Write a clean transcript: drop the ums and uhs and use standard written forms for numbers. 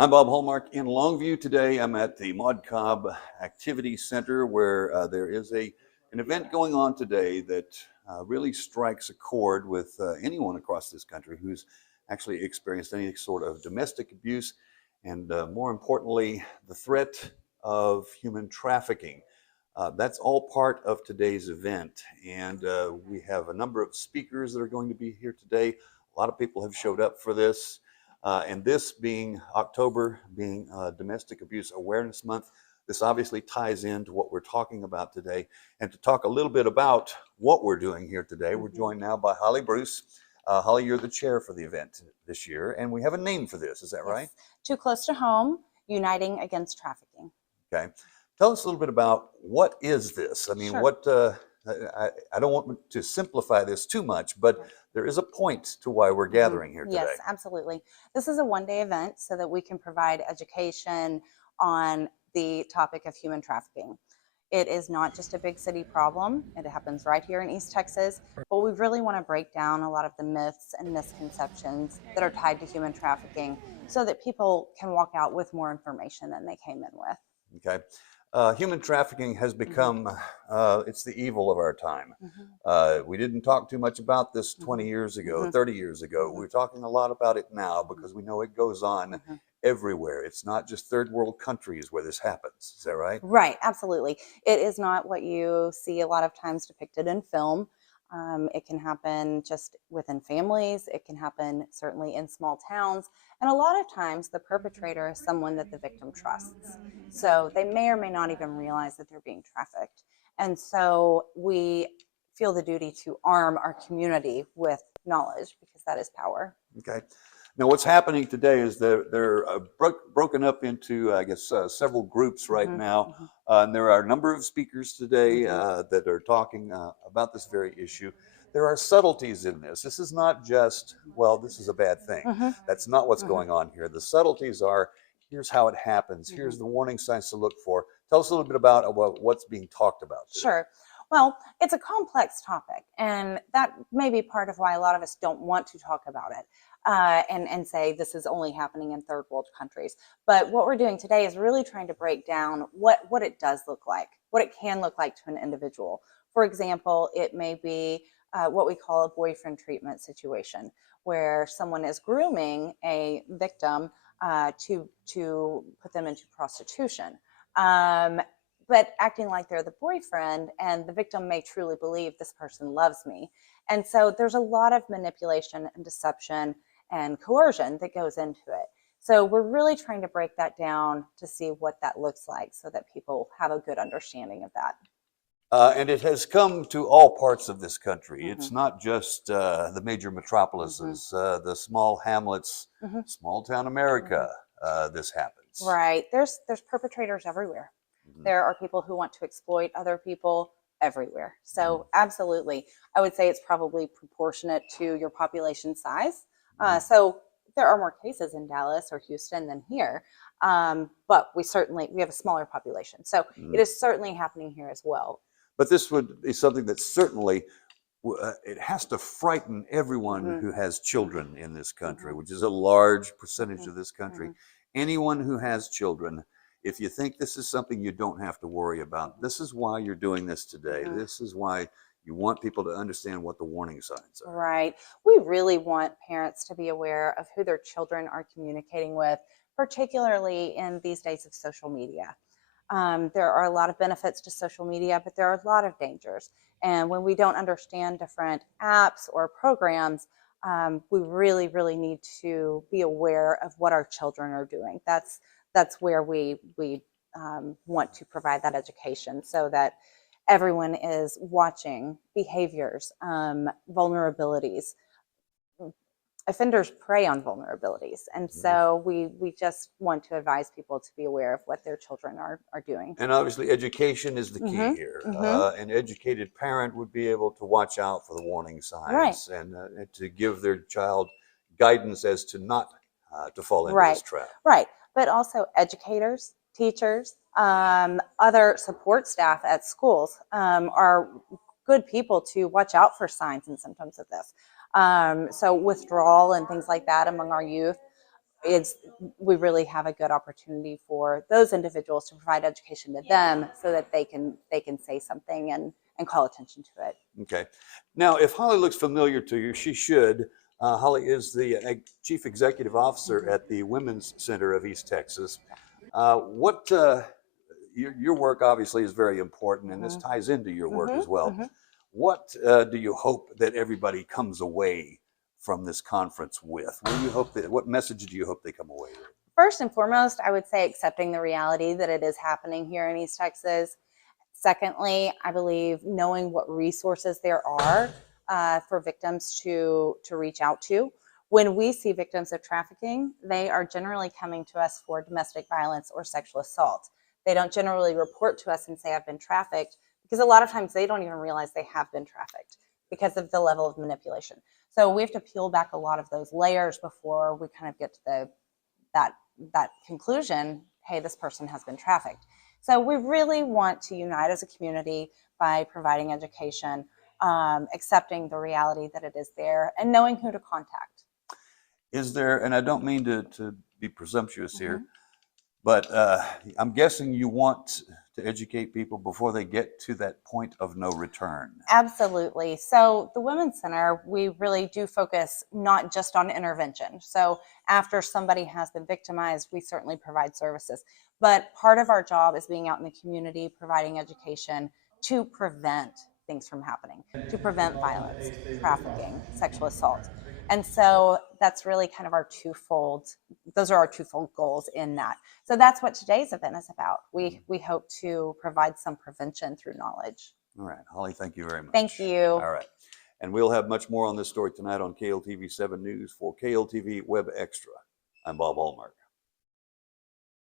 I'm Bob Hallmark in Longview. Today I'm at the Mod Cobb Activity Center where there is an event going on today that really strikes a chord with anyone across this country who's actually experienced any sort of domestic abuse and more importantly, the threat of human trafficking. That's all part of today's event, and we have a number of speakers that are going to be here today. A lot of people have showed up for this. And this being October, being Domestic Abuse Awareness Month, this obviously ties into what we're talking about today. And to talk a little bit about what we're doing here today, we're joined now by Holly Bruce. Holly, you're the chair for the event this year, and we have a name for this, is that right? Too Close to Home, Uniting Against Trafficking. Okay. Tell us a little bit about what is this? I mean, Sure. I don't want to simplify this too much, but there is a point to why we're gathering here today. Yes, absolutely. This is a one-day event so that we can provide education on the topic of human trafficking. It is not just a big city problem. It happens right here in East Texas, but we really want to break down a lot of the myths and misconceptions that are tied to human trafficking so that people can walk out with more information than they came in with. Okay. Human trafficking has become, it's the evil of our time. We didn't talk too much about this 20 years ago, 30 years ago. We're talking a lot about it now because we know it goes on everywhere. It's not just third world countries where this happens. Is that right? Right, absolutely. It is not what you see a lot of times depicted in film. It can happen just within families. It can happen certainly in small towns. And a lot of times the perpetrator is someone that the victim trusts. So they may or may not even realize that they're being trafficked. And so we feel the duty to arm our community with knowledge because that is power. Okay. Now, what's happening today is they're broken up into, I guess, several groups right now. And there are a number of speakers today that are talking about this very issue. There are subtleties in this. This is not just, well, this is a bad thing. That's not what's going on here. The subtleties are, here's how it happens. Here's the warning signs to look for. Tell us a little bit about what's being talked about today. Sure. Well, it's a complex topic, and that may be part of why a lot of us don't want to talk about it and say this is only happening in third world countries. But what we're doing today is really trying to break down what it does look like, what it can look like to an individual. For example, it may be what we call a boyfriend treatment situation, where someone is grooming a victim to put them into prostitution. But acting like they're the boyfriend, and the victim may truly believe this person loves me. And so there's a lot of manipulation and deception and coercion that goes into it. So we're really trying to break that down to see what that looks like so that people have a good understanding of that. And it has come to all parts of this country. It's not just the major metropolises, the small hamlets, small town America. This happens. Right. There's perpetrators everywhere. There are people who want to exploit other people everywhere. So absolutely, I would say it's probably proportionate to your population size. So there are more cases in Dallas or Houston than here, but we have a smaller population. So it is certainly happening here as well. But this would be something that certainly, it has to frighten everyone who has children in this country, which is a large percentage of this country. Anyone who has children, if you think this is something you don't have to worry about, this is why you're doing this today. This is why you want people to understand what the warning signs are. Right. We really want parents to be aware of who their children are communicating with, particularly in these days of social media. There are a lot of benefits to social media, but there are a lot of dangers. And when we don't understand different apps or programs, we really, really need to be aware of what our children are doing. That's where we want to provide that education so that everyone is watching behaviors, vulnerabilities. Offenders prey on vulnerabilities. And so we just want to advise people to be aware of what their children are doing. And obviously education is the key here. An educated parent would be able to watch out for the warning signs and to give their child guidance as to not to fall into this trap. Right. But also educators, teachers, other support staff at schools are good people to watch out for signs and symptoms of this. So withdrawal and things like that among our youth, it's we really have a good opportunity for those individuals to provide education to them so that they can say something and call attention to it. Okay. Now, if Holly looks familiar to you, she should. Holly is the Chief Executive Officer Mhm. at the Women's Center of East Texas. Yeah. What your work obviously is very important, and this Mhm. ties into your work Mhm. as well. Mhm. What do you hope that everybody comes away from this conference with? What do you hope that? What message do you hope they come away with? First and foremost, I would say accepting the reality that it is happening here in East Texas. Secondly, I believe knowing what resources there are for victims to reach out to. When we see victims of trafficking, they are generally coming to us for domestic violence or sexual assault. They don't generally report to us and say, I've been trafficked, because a lot of times they don't even realize they have been trafficked because of the level of manipulation. So we have to peel back a lot of those layers before we kind of get to that that conclusion, hey, this person has been trafficked. So we really want to unite as a community by providing education, accepting the reality that it is there, and knowing who to contact. Is there, and I don't mean to be presumptuous here, Mhm. but I'm guessing you want to educate people before they get to that point of no return. Absolutely. So, the Women's Center, we really do focus not just on intervention. So, after somebody has been victimized, we certainly provide services. But part of our job is being out in the community, providing education to prevent things from happening, to prevent violence, trafficking, sexual assault. And so that's really kind of our twofold, those are our twofold goals in that. So that's what today's event is about. We hope to provide some prevention through knowledge. All right, Holly, thank you very Thank much. you. All right. And we'll have much more on this story tonight on KLTV 7 News. For KLTV Web Extra, I'm Bob Allmark.